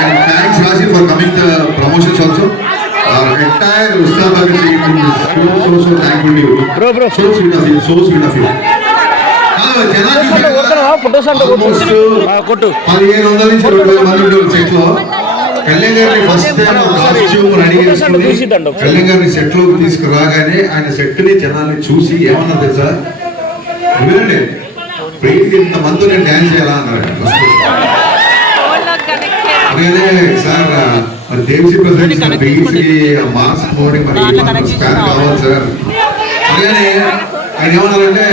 And thanks Rashi for coming the promotions also. Entire Ustad Bhagat team is so thankful to you. Bro. So sweet of you. So sweet of you. Photos అంటే కొట్టు 1500 నుంచి 2000 మంది ఉండేవాళ్ళు set లో. కళ్యాణ్ గారిని first time costume ready చేసుకుని కళ్యాణ్ గారిని set లోకి తీసుకురాగానే ఆయన సెట్ ని జనాల్ని చూసి ఏమన్నా తెలుసా, వినండి ప్రీతికి ఇంత మంది నేను డాన్స్ చేయాలా అన్నారు ఫస్ట్. అలాగే సార్ మరి దేవిశ్రీ ప్రసాద్ ప్రీతికి మాస్క్ మోడీ మరి స్టార్ కావాలి సార్. అలాగే ఆయన ఏమన్నారంటే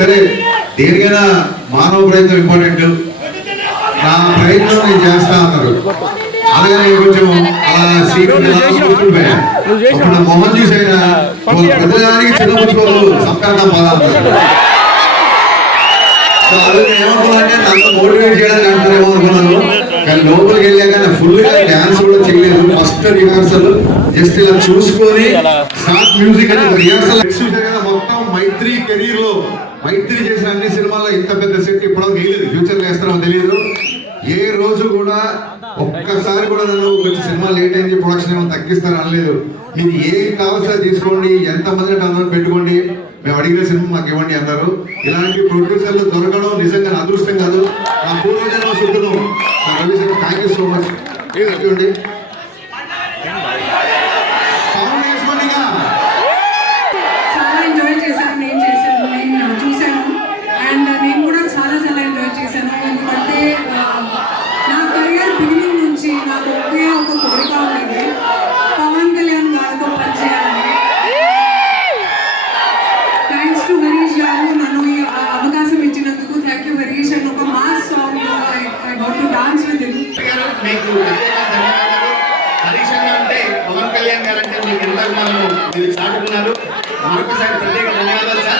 సరే దేనికైనా మానవ ప్రయత్నం ఇంపార్టెంట్, నా ప్రయత్నం నేను చేస్తా అన్నారు. అలాగే కొంచెం అలా సీట్ కూర్చుండిపోయా. అప్పుడు నా మొహం చూసైనా ప్రతిదానికి చిన్న పుచ్చుకోదు సంపాదన బాగా అన్నారు. సో అలాగే ఏమనుకున్నానంటే నన్ను మోటివేట్ చేయడానికి అంటారేమో అనుకున్నాను. కానీ లోపలికి వెళ్ళాక నా ఫుల్ గా డాన్స్ కూడా చేయలేదు. ఫస్ట్ రిహార్సల్ జస్ట్ ఇలా చూసుకొని స్టార్ట్ మ్యూజిక్ అని రిహార్సల్ మొత్తం మైత్రి కెరీర్ లో మైత్రి చేసిన అన్ని సినిమాల్లో ఇంత పెద్ద సెట్ ఇప్పుడు వేయలేదు. ఫ్యూచర్ లో వేస్తారో తెలియదు. ఏ రోజు కూడా ఒక్కసారి కూడా నన్ను కొంచెం సినిమా లేట్ అయింది ప్రొడక్షన్ ఏమో తగ్గిస్తారు అనలేదు. మీకు ఏం కావాల్సో తీసుకోండి, ఎంతమంది అందరూ పెట్టుకోండి, మేము అడిగిన సినిమా మాకు ఇవ్వండి అన్నారు. ఇలాంటి ప్రొడ్యూసర్లు దొరకడం నిజంగా నా అదృష్టం కాదు, నా పూర్వజన్మ సుఖం. Ravishankar thank you so much. అండి సౌండ్ వేసుకోండి. చాలా ఎంజాయ్ చేశాను, నేను చూశాను అండ్ నేను కూడా చాలా ఎంజాయ్ చేశాను. ఎందుకంటే నా కెరియర్ బిగినింగ్ నుంచి నాకు ఒకే ఒక కోరిక ఉండేది, పవన్ కళ్యాణ్ గారితో పనిచేయాలని. థ్యాంక్స్ టు హరీష్ గారు నన్ను ఈ అవకాశం ఇచ్చినందుకు. Thank you Harish. అండ్ ఒక mass song I got to dance with him. మీకు హరీష్ అన్న అంటే పవన్ కళ్యాణ్ గారు అంటే మీకు ఎంత మనము మీరు చాటుకున్నారు. మరొకసారి ప్రత్యేక ధన్యవాదాలు సార్.